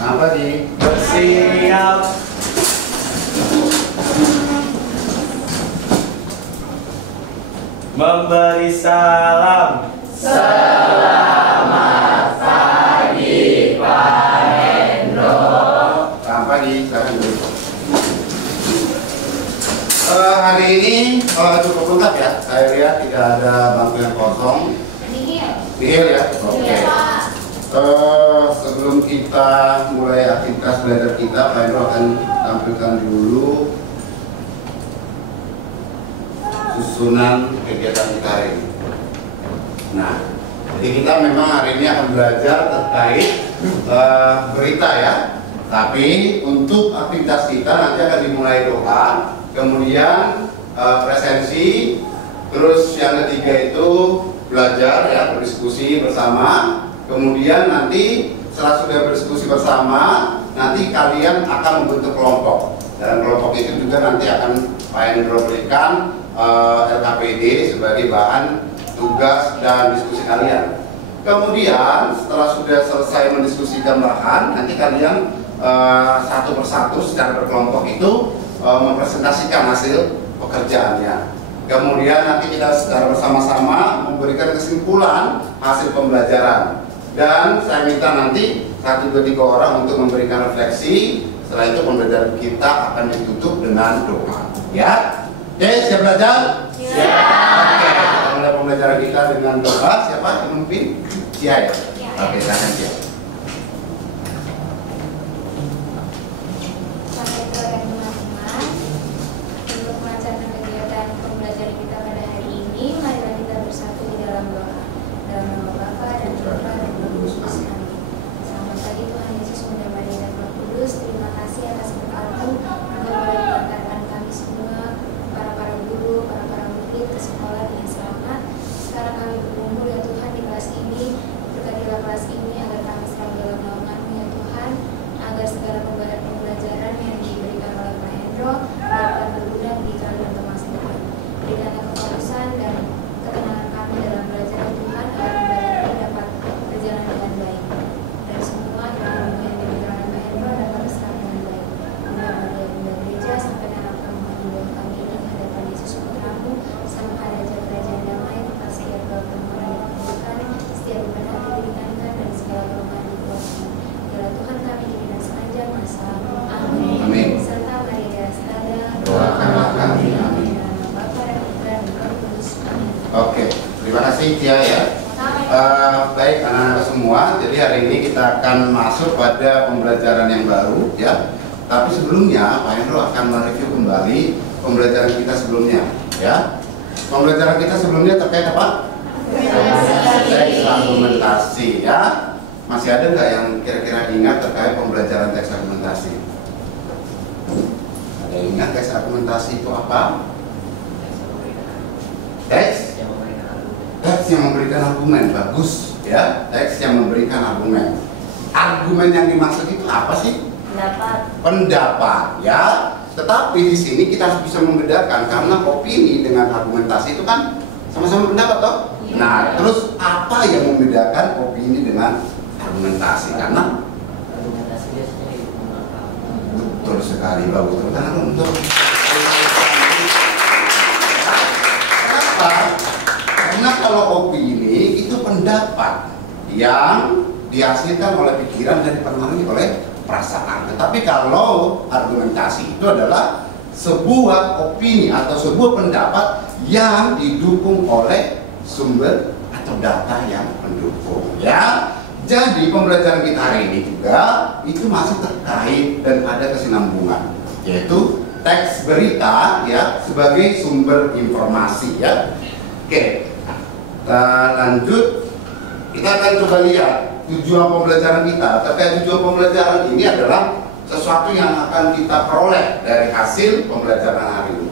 Apa sih? Bersiap. Memberi salam. Selamat pagi Pak Hendro. Selamat pagi, silakan dulu. Hari ini cukup lengkap ya. Saya lihat tidak ada bangku yang kosong. Nihil ya. Oke. Sebelum kita mulai aktivitas belajar kita, Pak Hendro akan tampilkan dulu susunan kegiatan kita hari ini. Nah, jadi kita memang hari ini akan belajar terkait berita ya. Tapi untuk aktivitas kita nanti akan dimulai doa, kemudian presensi, terus yang ketiga itu belajar ya, berdiskusi bersama. Kemudian nanti setelah sudah berdiskusi bersama, nanti kalian akan membentuk kelompok. Dalam kelompok itu juga nanti akan Pak Hendro berikan LKPD sebagai bahan tugas dan diskusi kalian. Kemudian setelah sudah selesai mendiskusikan bahan, nanti kalian satu persatu secara berkelompok itu mempresentasikan hasil pekerjaannya. Kemudian nanti kita secara bersama-sama memberikan kesimpulan hasil pembelajaran. Dan saya minta nanti 1, 2, 3 orang untuk memberikan refleksi. Setelah itu pembelajaran kita akan ditutup dengan doa. Ya, oke, siap belajar? Siap. Oke, kita mulai pembelajaran kita dengan doa. Siapa yang memimpin? Cia ya? Oke, silakan Cia. Selamat sore teman-teman. Untuk melancarkan kegiatan pembelajaran kita pada hari ini, marilah kita bersatu di dalam doa. Dalam nama Bapa dan Putra dan Roh Kudus. Amin. Selamat pagi Tuhan Yesus, Bunda Maria dan Roh Kudus. Terima kasih atas berkat-Mu untuk boleh mengantarkan kami semua, para guru, para murid ke sekolah dengan selamat. Sekarang kami berkumpul ya Tuhan di kelas ini. Berkatilah kelas ini agar kami selalu dalam naungan-Mu ya Tuhan, agar segala pembelajaran yang diberikan oleh Pak Hendro dapat berguna bagi kami untuk masa depan. Berikanlah kefokusan dan ketenangan kami dalam belajar ya Tuhan, agar pembelajaran ini dapat berjalan dengan baik. Dan semua ilmu yang diberikan oleh Pak Hendro dapat terserap dengan baik. Bunda Maria Bunda Gereja, sampai dalam permohonan doa kami ini di hadapan Yesus Putra-Mu, Sang Maharaja Kerajaan Damai, atas setiap permohonan yang diberikan, setiap beban hati diringankan, dan segala kelemahan dikuatkan. Biarlah Tuhan kami kini dan sepanjang masa. Amin. Amin. Serta Maria Darastada, Doakanlah kami. Amin. Dalam nama Bapa dan Putra dan Roh Kudus. Amin. Oke, terima kasih Cia ya. Baik anak-anak semua, jadi hari ini kita akan masuk pada pembelajaran yang baru ya. Tapi sebelumnya Pak Hendro akan mereview kembali pembelajaran kita sebelumnya ya. Pembelajaran kita sebelumnya terkait apa? Teks argumentasi ya. Masih ada nggak yang kira-kira ingat terkait pembelajaran teks argumentasi? Ada yang ingat teks argumentasi itu apa? Teks yang memberikan argumen, bagus ya. Teks yang memberikan argumen. Argumen yang dimaksud itu apa sih? Pendapat ya. Tetapi di sini kita harus bisa membedakan, karena opini dengan argumentasi itu kan sama-sama pendapat toh. Nah, terus apa yang membedakan opini dengan argumentasi? Karena Argumentasi biasanya itu mengakal. betul sekali, bagus. Karena untuk kenapa? Karena kalau opini itu pendapat yang dihasilkan oleh pikiran dan dipengaruhi oleh perasaan. Tetapi kalau argumentasi itu adalah sebuah opini atau sebuah pendapat yang didukung oleh sumber atau data yang mendukung ya. Jadi pembelajaran kita hari ini juga itu masih terkait dan ada kesinambungan, yaitu teks berita ya sebagai sumber informasi ya. Oke, kita lanjut. Kita akan coba lihat tujuan pembelajaran kita. Terkait tujuan pembelajaran ini adalah sesuatu yang akan kita peroleh dari hasil pembelajaran hari ini.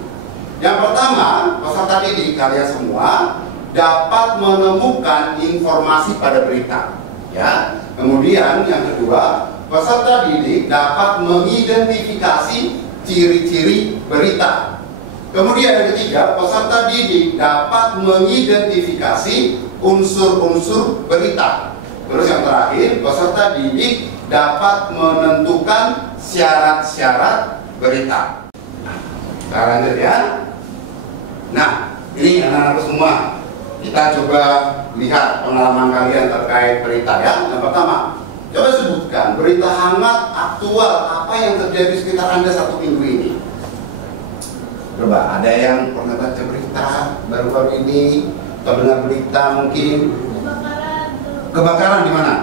Yang pertama, peserta didik kalian semua dapat menemukan informasi pada berita. Ya. Kemudian yang kedua, peserta didik dapat mengidentifikasi ciri-ciri berita. Kemudian yang ketiga, peserta didik dapat mengidentifikasi unsur-unsur berita. Terus yang terakhir, peserta didik dapat menentukan syarat-syarat berita. Kita lanjut ya. Nah, ini anak-anak semua, kita coba lihat pengalaman kalian terkait berita ya. Yang pertama, coba sebutkan berita hangat aktual apa yang terjadi sekitar Anda 1 minggu ini. Coba, ada yang pernah baca berita baru-baru ini atau dengar berita mungkin? Kebakaran di mana?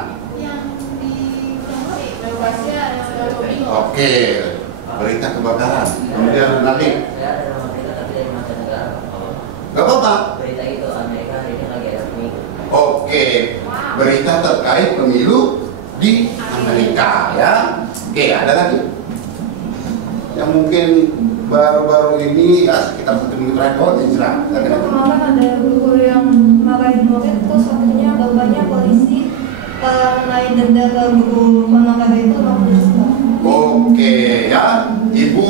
Yang di Indonesia yang Oke, berita kebakaran. Kemudian nanti, Saya ada nama berita tapi dari mancanegara. gak apa-apa. Berita itu Amerika hari ini lagi ada pemilu. Oke, berita terkait pemilu di Amerika ya. Oke, ada lagi yang mungkin baru-baru ini ya sekitar 1 minggu terakhir. Oh, Injra. kemarin ada guru-guru yang marahin murid, terus akhirnya bapaknya polisi naik denda ke guru honorer itu 50 juta. Oke ya, Ibu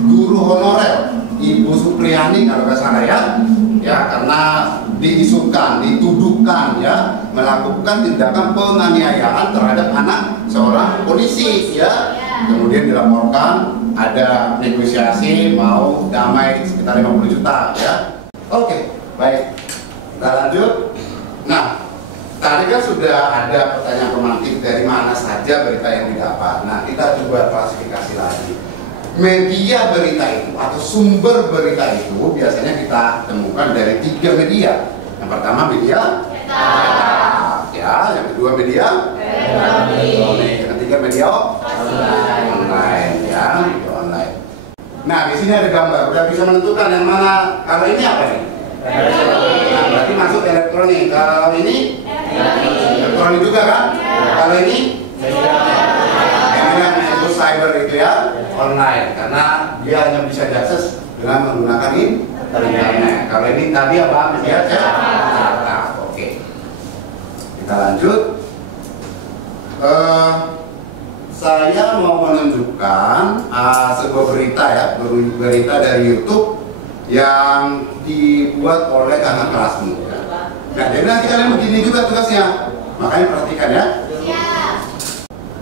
Guru Honorer, Ibu Supriyani kalau nggak salah ya karena diisukan, dituduhkan ya melakukan tindakan penganiayaan terhadap anak seorang polisi ya. Kemudian dilaporkan ada negosiasi mau damai sekitar 50 juta ya. Oke, baik. Kita lanjut. Nah, tadi kan sudah ada pertanyaan romantik dari mana saja berita yang didapat. Nah, kita coba klasifikasi lagi. Media berita itu atau sumber berita itu biasanya kita temukan dari 3 media. Yang pertama media cetak, ya. Yang kedua media elektronik. Yang ketiga media online, ya, media online. Nah, di sini ada gambar. Udah bisa menentukan yang mana. Kalau ini apa nih? Nah, berarti masuk elektronik. Kalau ini elektronik juga kan? Kalau ini yang disebut cyber itu ya, online, karena dia hanya bisa diakses dengan menggunakan internet. Kalau ini tadi apa? Media cetak. Oke. Kita lanjut. Saya mau menunjukkan sebuah berita ya, berita dari YouTube yang dibuat oleh kakak kelasmu. Nah, jadi nanti kalian begini juga tugasnya, makanya perhatikan ya.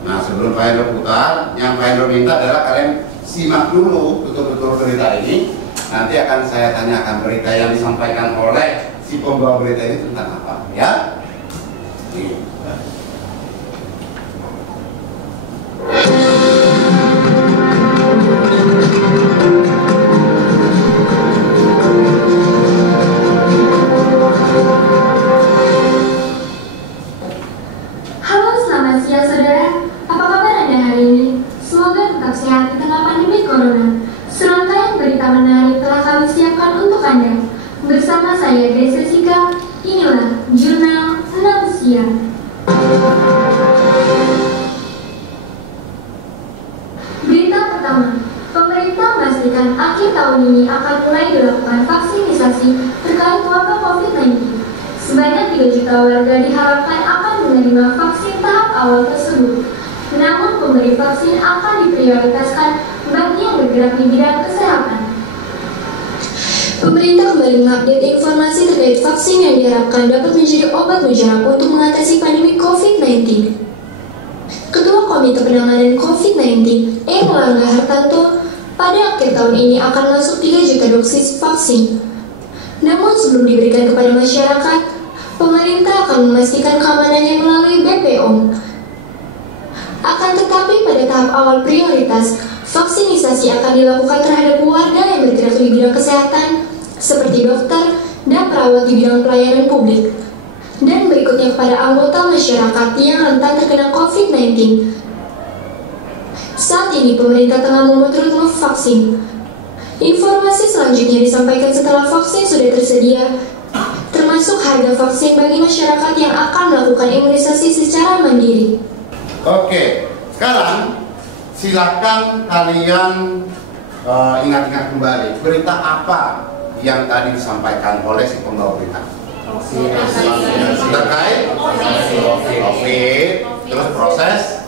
Nah, sebelum Pak Hendro putar, yang Pak Hendro minta adalah kalian simak dulu betul-betul berita ini. Nanti akan saya tanyakan berita yang disampaikan oleh si pembawa berita ini tentang apa, ya? Halo, selamat siang saudara. Apa kabar Anda hari ini? Semoga tetap sehat di tengah pandemi corona. Serangkaian berita menarik telah kami siapkan untuk Anda. Bersama saya Desa Sika, inilah Jurnal 6 Siang. Berita pertama, pemerintah memastikan akhir tahun ini akan mulai dilakukan vaksinisasi terkait wabah COVID-19. Sebanyak 3 juta warga diharapkan akan menerima vaksin tahap awal tersebut. Namun pemberi vaksin akan diprioritaskan bagi yang bergerak di bidang kesehatan. Pemerintah kembali mengupdate informasi terkait vaksin yang diharapkan dapat menjadi obat mujarab untuk mengatasi pandemi COVID-19. Ketua Komite Penanganan COVID-19, Erlangga Hartanto, pada akhir tahun ini akan masuk 3 juta dosis vaksin. Namun sebelum diberikan kepada masyarakat, pemerintah akan memastikan keamanannya melalui BPOM. Akan tetapi pada tahap awal prioritas, vaksinisasi akan dilakukan terhadap warga yang bergerak di bidang kesehatan, seperti dokter dan perawat di bidang pelayanan publik. Dan berikutnya kepada anggota masyarakat yang rentan terkena COVID-19. Saat ini pemerintah tengah membuat rute vaksin. Informasi selanjutnya disampaikan setelah vaksin sudah tersedia, termasuk harga vaksin bagi masyarakat yang akan melakukan imunisasi secara mandiri. Oke, sekarang silakan kalian ingat-ingat kembali berita apa yang tadi disampaikan oleh si pembawa berita. Terkait COVID, terus proses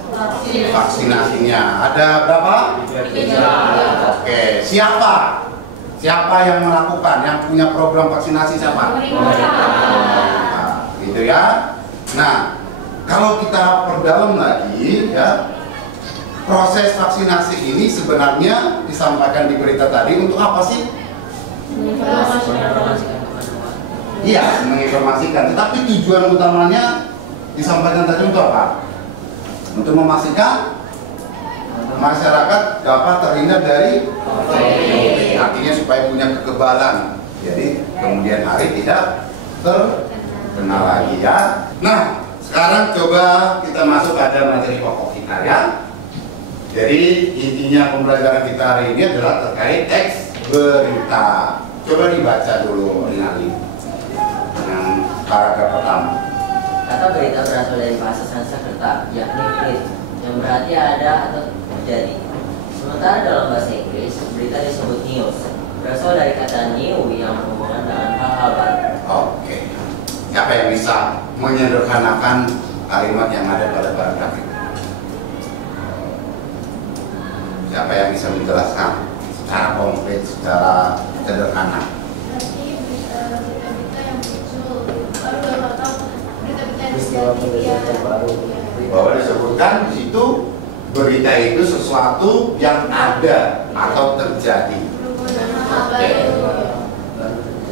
vaksinasinya. Ada berapa? 3. Oke, siapa yang melakukan, yang punya program vaksinasi siapa? Gitu ya. Nah, kalau kita perdalam lagi ya, proses vaksinasi ini sebenarnya disampaikan di berita tadi untuk apa sih? Iya, menginformasikan. Tetapi tujuan utamanya disampaikan tadi untuk apa? Untuk memastikan masyarakat dapat terhindar dari COVID. Artinya supaya punya kekebalan. Jadi kemudian hari tidak terkena lagi ya. Nah, sekarang coba kita masuk pada materi pokok kita ya. Jadi intinya pembelajaran kita hari ini adalah terkait teks berita. Coba dibaca dulu Rinali yang paragraf pertama. Kata berita berasal dari bahasa Sanskerta, yakni "brit", yang berarti ada atau terjadi. Sementara dalam bahasa Inggris, berita disebut news, berasal dari kata new yang berhubungan dengan hal-hal baru. Oke. Siapa yang bisa menyederhanakan kalimat yang ada pada paragraf ini? Siapa yang bisa menjelaskan secara konkret, secara sederhana? Berarti berita-berita yang muncul baru atau berita-berita yang Peristiwa terjadi terbaru. Bahwa disebutkan di situ berita itu sesuatu yang ada atau terjadi. Oke.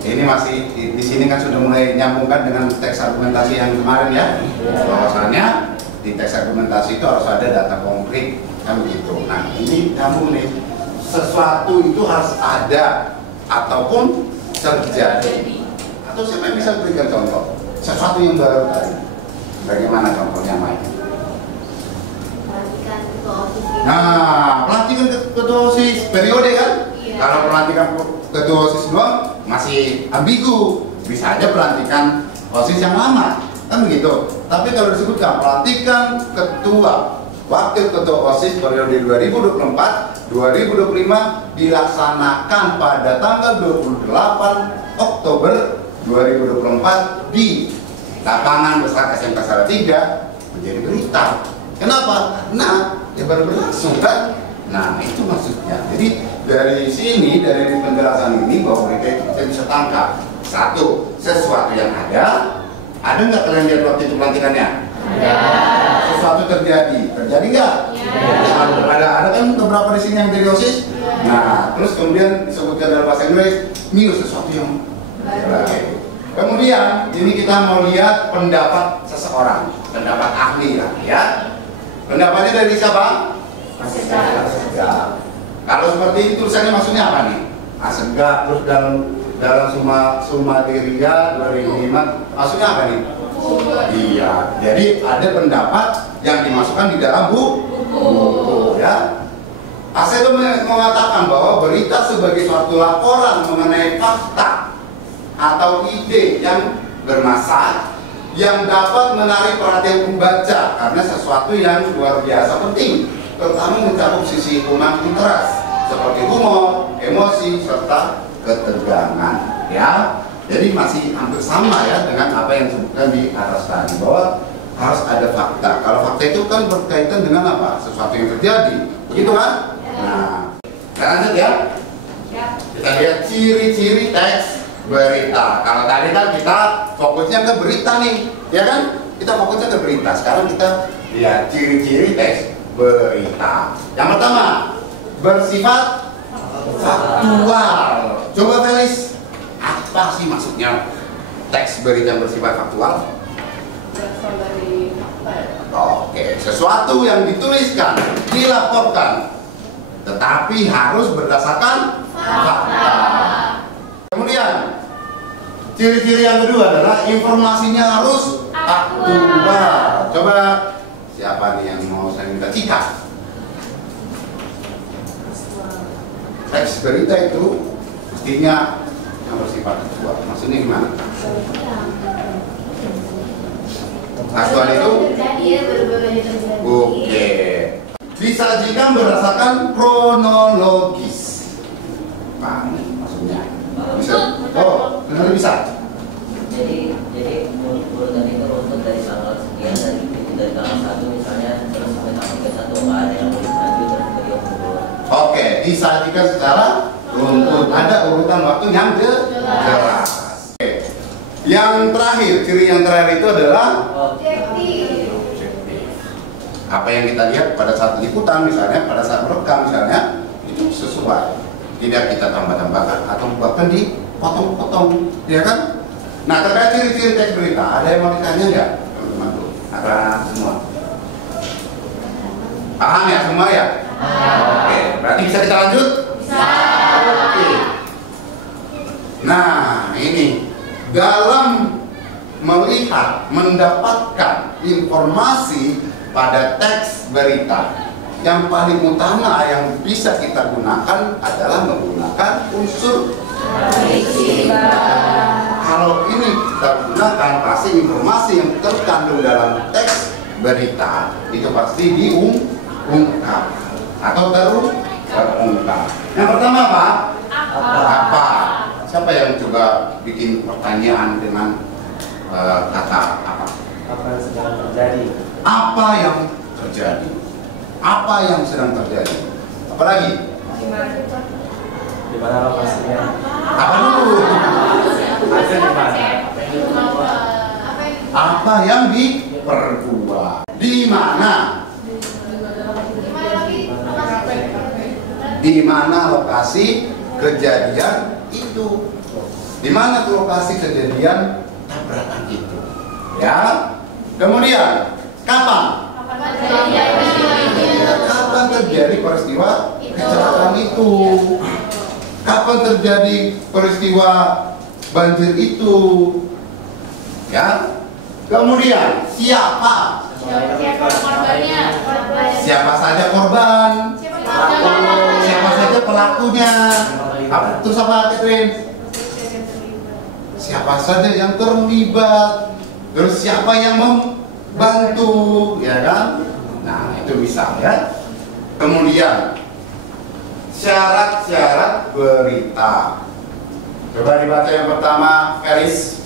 Ini masih di sini kan sudah mulai nyambungkan dengan teks argumentasi yang kemarin ya. Bahwasannya di teks argumentasi itu harus ada data konkret kan begitu. Nah ini nyambung nih. Sesuatu itu harus ada ataupun terjadi. Atau siapa yang bisa berikan contoh? Sesuatu yang baru tadi. Bagaimana contohnya Mike? Pelantikan ketua OSIS. Nah, pelantikan ketua OSIS periode kan? Iya. Kalau pelantikan ketua OSIS doang masih ambigu. Bisa aja pelantikan OSIS yang lama, kan begitu. Tapi kalau disebutkan pelantikan ketua wakil ketua OSIS periode 2024-2025 dilaksanakan pada tanggal 28 Oktober 2024 di lapangan besar SMK Salatiga, menjadi berita. Kenapa? Nah, ya baru berlangsung kan? Nah, itu maksudnya. Jadi dari sini, dari penjelasan ini bahwa berita itu kita bisa tangkap. Satu, sesuatu yang ada. Ada nggak kalian lihat waktu itu pelantikannya? Ada. Sesuatu terjadi. Terjadi nggak? Ada kan beberapa di sini yang dari OSIS. Nah, terus kemudian disebutkan dalam bahasa Inggris, news, sesuatu yang baru. Kemudian ini kita mau lihat pendapat seseorang, pendapat ahli lah ya. Pendapatnya dari siapa? Asegaf. Kalau seperti ini tulisannya maksudnya apa nih? Asegaf terus dalam Summa Diria 2005 maksudnya apa nih? Iya. Jadi ada pendapat yang dimasukkan di dalam buku ya. Asegaf mengatakan bahwa berita sebagai suatu laporan mengenai fakta atau ide yang bermasalah yang dapat menarik perhatian pembaca karena sesuatu yang luar biasa penting, terutama mencakup sisi human interest seperti humor, emosi, serta ketegangan ya. Jadi masih hampir sama ya dengan apa yang disebutkan di atas tadi, bahwa harus ada fakta. Kalau fakta itu kan berkaitan dengan apa? Sesuatu yang terjadi, begitu kan? Nah, lanjut ya. Kita lihat ciri-ciri teks berita. Kalau tadi kan kita fokusnya ke berita nih, ya kan? Kita fokusnya ke berita. Sekarang kita lihat ciri-ciri teks berita. Yang pertama, bersifat faktual. Coba Felis, apa sih maksudnya teks berita yang bersifat faktual? Berasal dari fakta. Oke, sesuatu yang dituliskan, dilaporkan, tetapi harus berdasarkan fakta. Kemudian ciri-ciri yang kedua adalah informasinya harus aktual. Coba siapa nih yang mau saya minta Cika? Teks berita itu mestinya yang bersifat aktual. Maksudnya gimana? Aktual itu? Oke. Disajikan berdasarkan kronologis. Paham maksudnya? Bisa? Oh, benar bisa. Jadi urutan itu runtut dari tanggal sekian dari tanggal 1 misalnya terus sampai tanggal 1 nggak ada yang boleh lanjut terus ke 20. Oke, disajikan secara runtut. Ada urutan waktu yang jelas. Oke. Yang terakhir, ciri yang terakhir itu adalah Objektif. apa yang kita lihat pada saat liputan misalnya, pada saat merekam misalnya, itu sesuai, tidak kita tambah-tambahkan atau bahkan dipotong-potong, ya kan? Nah, terkait ciri-ciri teks berita, ada yang mau ditanya nggak, teman-teman tuh? Ada semua? Paham ya semua ya? Oke, berarti bisa kita lanjut? Bisa. Oke. Nah, ini dalam melihat, mendapatkan informasi pada teks berita, yang paling utama yang bisa kita gunakan adalah menggunakan unsur kalau ini kita gunakan, pasti informasi yang terkandung dalam teks berita itu pasti diungkap atau terungkap. Yang pertama apa? Apa? Siapa yang coba bikin pertanyaan dengan kata apa? Apa yang sedang terjadi? Apa yang terjadi? Apa yang sedang terjadi? Apalagi? Di mana lokasinya? Apa dulu? Ada di mana? Apa yang diperbuat? Di mana? Di mana lokasi kejadian itu? Di mana lokasi kejadian tabrakan itu? Ya. Kemudian, kapan? Kapan terjadi peristiwa kecelakaan itu? Kapan terjadi peristiwa banjir itu? Ya. Kemudian, siapa? Siapa saja korban? Siapa saja pelakunya? Terus apa, Catherine? Siapa saja yang terlibat? Terus siapa yang membantu? Ya kan? Nah, itu bisa ya. Kemudian syarat-syarat berita. Coba dibaca yang pertama, Feris.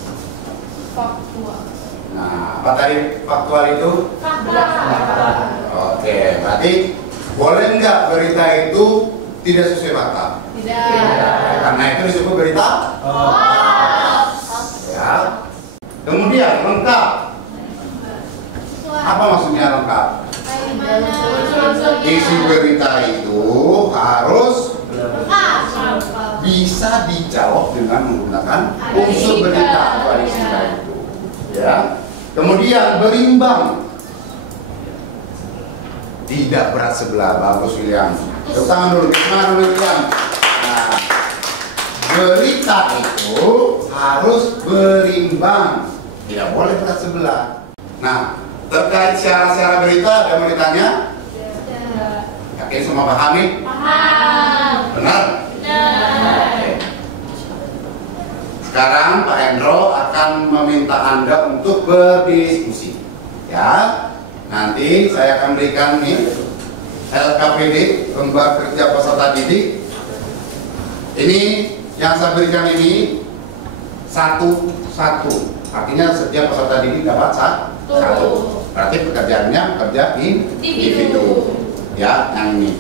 Faktual. Nah, apa tadi faktual itu? Oke, berarti boleh nggak berita itu tidak sesuai fakta? Tidak. Karena itu disebut berita. Ya. Kemudian lengkap. Apa maksudnya lengkap? Isi berita itu harus bisa dijawab dengan menggunakan unsur berita atau isi itu. Ya. Kemudian berimbang. Tidak berat sebelah. Bagus, William. Tepuk tangan dulu. Gimana, William? Nah, berita itu harus berimbang. Tidak boleh berat sebelah. Nah, terkait syarat-syarat berita ada yang mau ditanya? Yakin semua pahami? Paham. Benar? Oke. Sekarang Pak Hendro akan meminta Anda untuk berdiskusi. Ya. Nanti saya akan berikan nih LKPD, Lembaga Kerja Peserta Didik. Ini yang saya berikan ini satu-satu. Artinya setiap peserta didik dapat satu. Berarti pekerjaannya pekerja individu. Ya, yang ini.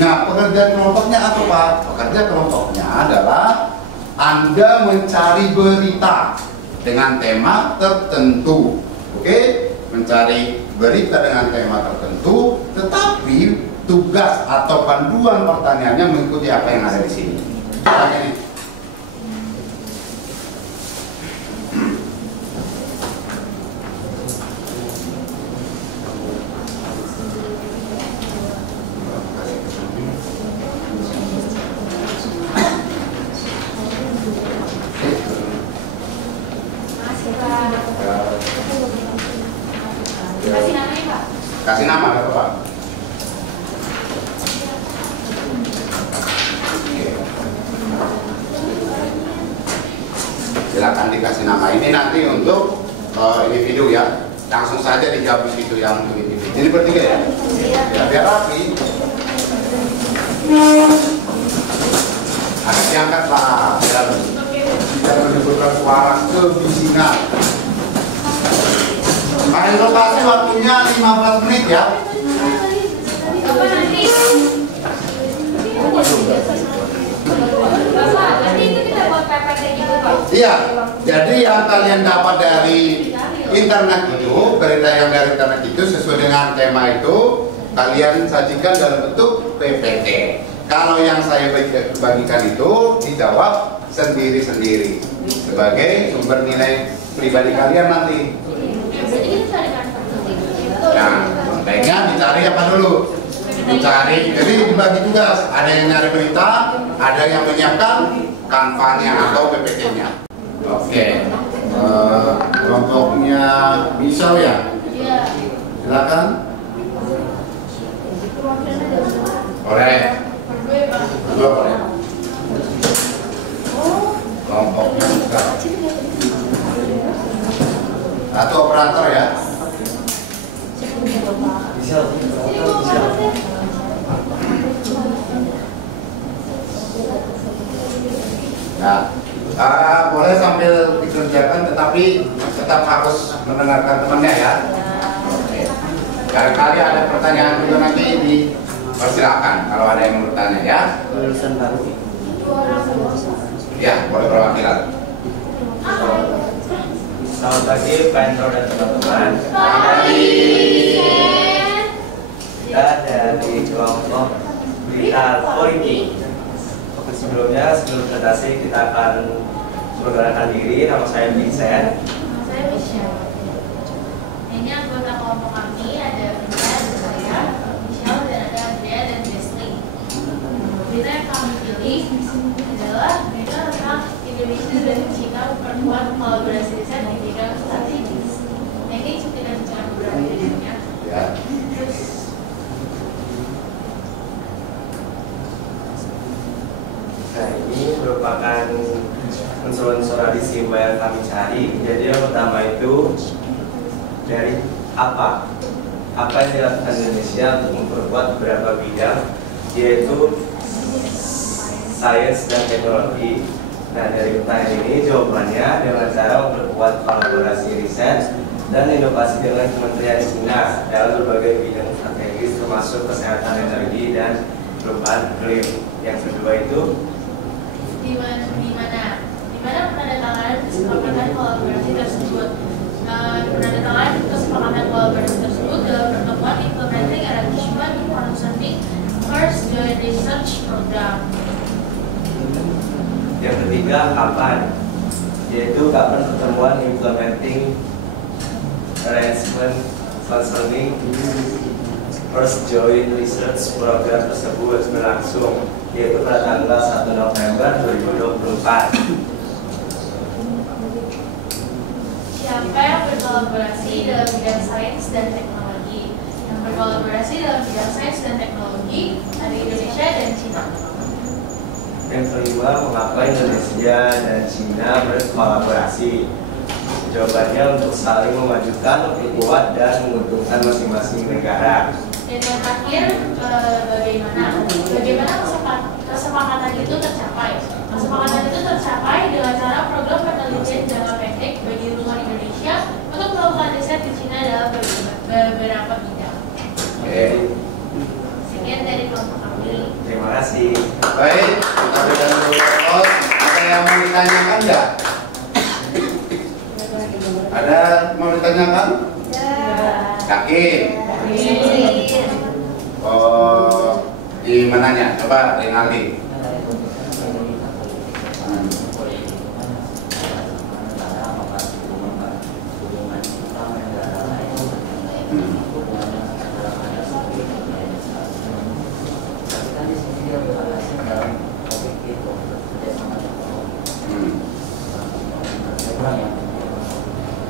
Nah, pekerjaan kelompoknya apa, Pak? Pekerjaan kelompoknya adalah Anda mencari berita dengan tema tertentu. Oke? Mencari berita dengan tema tertentu, tetapi tugas atau panduan pertanyaannya mengikuti apa yang ada di sini. Ini. Kasih namanya, Pak. Kasih nama apa, Pak? Silakan dikasih nama. Ini nanti untuk individu ya. Langsung saja dijawab di situ yang untuk individu. Jadi bertiga ya? Ya, biar rapi. Harus diangkat, Pak. Biar tidak menimbulkan suara kebisingan. Paling lokasi waktunya 15 menit ya. Bapak nanti. Bapak, nanti itu kita buat PPT gitu, Pak. Iya, jadi yang kalian dapat dari internet itu, berita yang dari internet itu sesuai dengan tema itu kalian sajikan dalam bentuk PPT. Kalau yang saya bagikan itu dijawab sendiri-sendiri sebagai sumber nilai pribadi kalian nanti. Nah, baiknya dicari apa dulu? Dicari, jadi dibagi tugas. Ada yang nyari berita, ada yang menyiapkan kanvanya atau PPT-nya. Oke, kelompoknya bisa ya? Silakan. Boleh. Dua boleh. Kelompoknya bisa. Satu operator ya. Bisa. Nah, boleh sambil dikerjakan, tetapi tetap harus mendengarkan temannya ya. Oke. Barangkali ada pertanyaan juga nanti dipersilakan kalau ada yang mau bertanya ya. Lulusan baru. Ya, boleh perwakilan. Selamat pagi Pak Endro dan teman-teman. Kita dari kelompok berita politik. Sebelumnya, sebelum presentasi kita akan memperkenalkan diri. Nama saya Vincent. Saya Michelle. Ini anggota kelompok kami ada Brita, ada saya, Michelle, dan ada Andrea dan Leslie. Berita yang kami pilih adalah berita tentang Indonesia dan China memperkuat kolaborasi riset di bidang strategis. Nah, ini kita bicara beberapa judulnya. Ya. Terus Nah, ini merupakan unsur-unsur adisi yang kami cari. Jadi yang pertama itu dari apa yang dilakukan Indonesia untuk memperkuat beberapa bidang, yaitu sains dan teknologi. Nah, dari pertanyaan ini jawabannya dengan cara memperkuat kolaborasi riset dan inovasi dengan Kementerian China dalam berbagai bidang strategis termasuk kesehatan, energi, dan perubahan iklim. Yang kedua itu di mana penandatanganan kesepakatan kolaborasi tersebut. Penandatanganan kesepakatan kolaborasi tersebut dalam pertemuan implementing arrangement concerning first joint research program. yang ketiga kapan, yaitu kapan pertemuan implementing arrangement concerning first joint research program tersebut berlangsung, yaitu pada tanggal 1 November 2024. Siapa yang berkolaborasi dalam bidang sains dan teknologi? Yang berkolaborasi dalam bidang sains dan teknologi ada Indonesia dan China. Yang kelima, mengapa Indonesia dan China berkolaborasi? Jawabannya untuk saling memajukan, memperkuat, dan menguntungkan masing-masing negara. Dan yang terakhir, bagaimana kesepakatan itu tercapai? Kesepakatan itu tercapai dengan cara program penelitian jangka pendek bagi lingkungan Indonesia untuk melakukan riset di China dalam beberapa bidang. Oke. Sekian dari kelompok kami. Terima kasih. Baik, kita berikan dulu terus. Ada yang mau ditanyakan enggak? Ada mau ditanyakan? Yakin? Oh, di mananya? Coba Rinaldi.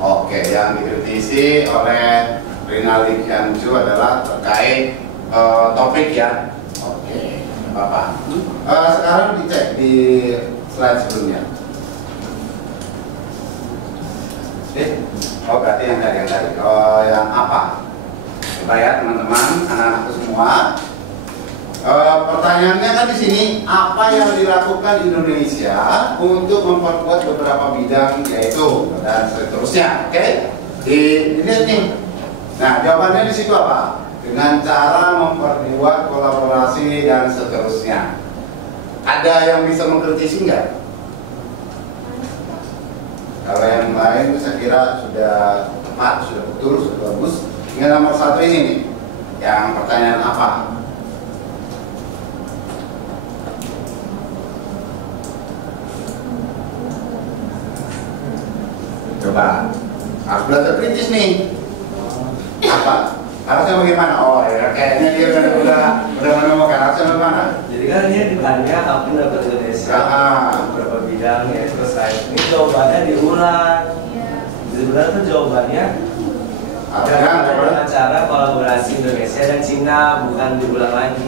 Oke, yang dikritisi oleh Rinaldi Kianju adalah terkait topik ya. Oke, Bapak. Sekarang dicek di slide sebelumnya. Oh, berarti yang tadi. Yang apa? Coba ya teman-teman, anak-anakku semua. Pertanyaannya kan di sini, apa yang dilakukan Indonesia untuk memperkuat beberapa bidang yaitu dan seterusnya, oke? Dilihat nih. Nah, jawabannya di situ apa? Dengan cara memperkuat kolaborasi dan seterusnya. Ada yang bisa mengkritisi nggak? Kalau yang lain saya kira sudah tepat, sudah betul, sudah bagus. Tinggal nomor 1 ini nih, yang pertanyaan apa? Coba, harus belajar kritis nih. Apa? Harusnya bagaimana? Oh ya, kayaknya dia udah menemukan harusnya bagaimana? Jadi kan ini ditanya apa dapat Indonesia beberapa bidang ya, terus ini jawabannya diulang. Sebenarnya tuh jawabannya dengan cara kolaborasi Indonesia dan Cina, bukan diulang lagi.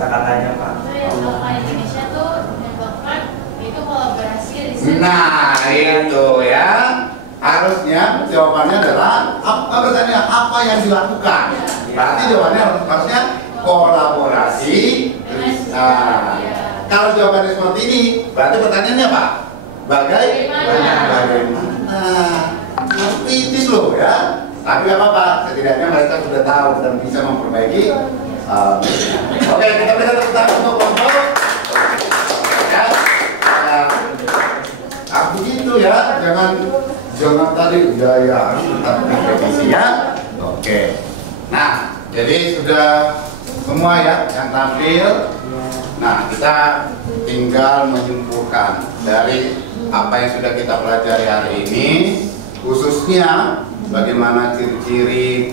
Kata-katanya Pak. Kalau Indonesia tuh menyebabkan itu kolaborasi riset. Nah itu ya, harusnya jawabannya adalah apa yang dilakukan. Berarti jawabannya harusnya kolaborasi. Nah, kalau jawabannya seperti ini, berarti pertanyaannya apa? Bagaimana? Harus kritis loh ya. Tapi nggak apa-apa, setidaknya mereka sudah tahu dan bisa memperbaiki. Oke, kita berikan tepuk tangan untuk kelompok. Ya, begitu ya, jangan tadi ya harus tetap dikritisi ya. Oke. Nah, jadi sudah semua ya yang tampil. Nah, kita tinggal menyimpulkan dari apa yang sudah kita pelajari hari ini, khususnya bagaimana ciri-ciri,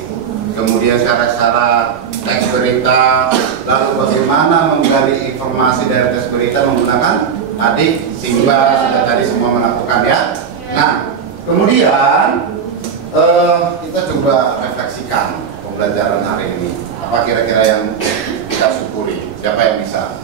kemudian syarat-syarat teks berita, lalu bagaimana menggali informasi dari teks berita menggunakan adik, Simba, sudah tadi semua melakukan ya. Nah, kemudian kita coba refleksikan pembelajaran hari ini. Apa kira-kira yang kita syukuri? Siapa yang bisa?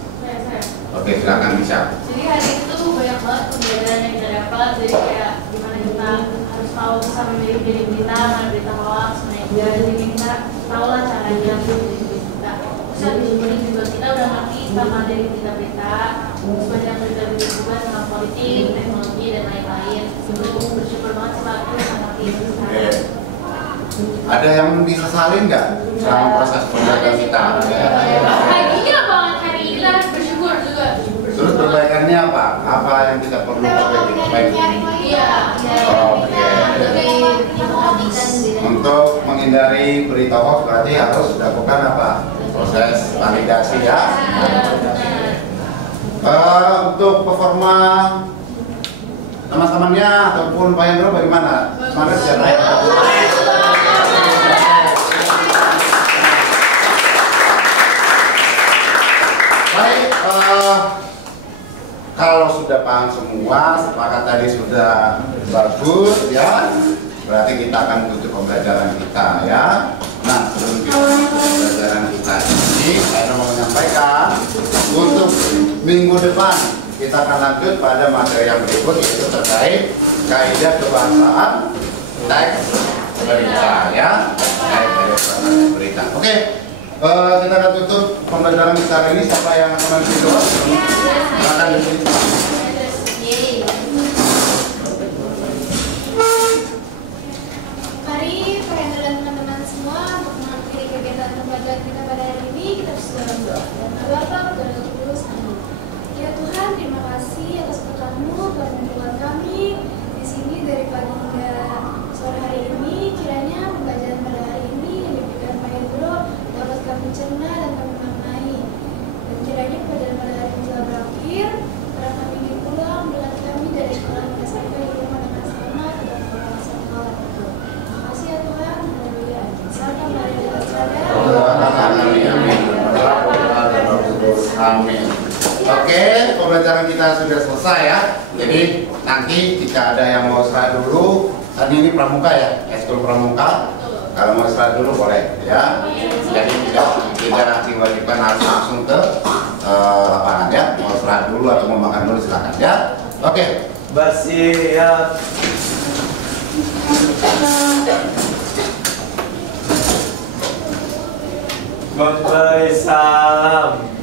Oke, silakan bisa. Jadi hari itu banyak banget pembelajaran yang kita dapat. Jadi kayak gimana kita harus tahu bisa memilih jadi berita, mana berita hoax, media. Jadi kita tahu lah caranya menjadi berita. Terus habis ini juga kita udah ngerti sama dari berita-berita, banyak berita-berita juga tentang politik, teknologi dan lain-lain. Itu bersyukur banget sih Pak, aku sama itu sekarang. Ada yang bisa salin nggak selama proses pembelajaran kita? Iya banget, hari ini kita harus bersyukur juga. Terus perbaikannya apa? Apa yang kita perlu perbaiki? Iya. Oke. Untuk menghindari berita hoax berarti harus dilakukan apa? Proses validasi ya. Untuk performa teman-temannya ataupun Pak Hendro bagaimana? Semangat ya? Baik, kalau sudah paham semua, sepakat tadi sudah bagus ya, berarti kita akan tutup pembelajaran kita ya. Nah, sebelum kita tutup pembelajaran kita ini, saya mau menyampaikan untuk minggu depan kita akan lanjut pada materi yang berikut, yaitu terkait kaidah kebahasaan teks berita ya, kaidah kebahasaan berita. Oke. Kita akan tutup pembelajaran kita hari ini. Siapa yang akan memimpin doa? Silakan di sini. Mari Pak Hendro dan teman-teman semua untuk mengakhiri kegiatan pembelajaran kita pada hari ini, kita berdoa dalam doa. Dan Bapa berdoa terus. Amin. Ya Tuhan, terima kasih atas berkat-Mu telah membuat kami di sini dari pagi hingga sore hari ini. Kiranya pembelajaran pada hari ini yang diberikan Pak Hendro dapat kami cerna dan kami maknai. Dan kiranya pembelajaran pada hari ini telah berakhir. Pada kami ini pulang, berkat kami dari sekolah hingga sampai di rumah dengan selamat dan berhasil Allah. Terima kasih ya Tuhan. Haleluya. Salam dari Amin. Oke, pembelajaran kita sudah selesai ya. Jadi nanti jika ada yang mau istirahat dulu, tadi ini pramuka ya, ekskul pramuka. Kalau mau istirahat dulu boleh ya. Jadi tidak diwajibkan harus langsung ke lapangan ya. Mau istirahat dulu atau mau makan dulu silakan ya. Oke. Bersiap. Memberi salam.